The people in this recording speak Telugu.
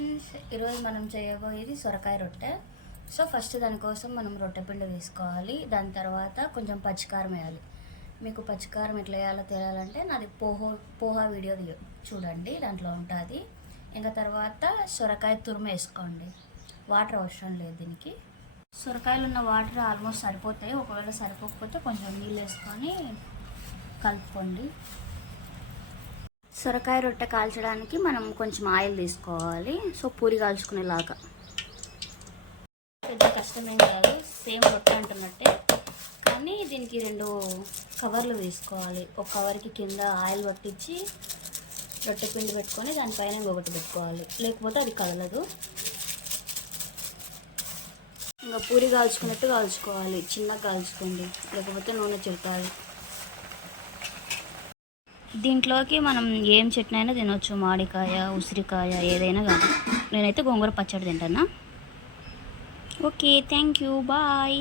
ఫ్రెండ్స్, ఈరోజు మనం చేయబోయేది సొరకాయ రొట్టె. సో ఫస్ట్ దానికోసం మనం రొట్టె పిండి వేసుకోవాలి. దాని తర్వాత కొంచెం పచ్చికారం వేయాలి. మీకు పచ్చికారం ఎట్లా వేయాలో తెలియాలంటే నాది పోహా వీడియో చూడండి, దాంట్లో ఉంటుంది. ఇంకా తర్వాత సొరకాయ తురుము వేసుకోండి. వాటర్ అవసరం లేదు దీనికి. సొరకాయలు ఉన్న వాటర్ ఆల్మోస్ట్ సరిపోతాయి. ఒకవేళ సరిపోకపోతే కొంచెం నీళ్ళు వేసుకొని కలుపుకోండి. సొరకాయ రొట్టె కాల్చడానికి మనం కొంచెం ఆయిల్ తీసుకోవాలి. సో పూరి కాల్చుకునేలాగా. పెద్ద కష్టమేం కాదు, సేమ్ రొట్టె అంటున్నట్టే. కానీ దీనికి 2 కవర్లు తీసుకోవాలి. ఒక కవర్కి కింద ఆయిల్ పట్టించి రొట్టె పిండి పెట్టుకొని దానిపైన ఇంకొకటి పెట్టుకోవాలి, లేకపోతే అది కదలదు. ఇంకా పూరి కాల్చుకున్నట్టు కాల్చుకోవాలి. చిన్నగా కాల్చుకోండి, లేకపోతే నూనె చిరుతాది. దీంట్లోకి మనం ఏం చట్నీ అయినా తినొచ్చు. మామిడికాయ, ఉసిరికాయ, ఏదైనా కానీ. నేనైతే గోంగూర పచ్చడి తింటాను. Okay, thank you, bye.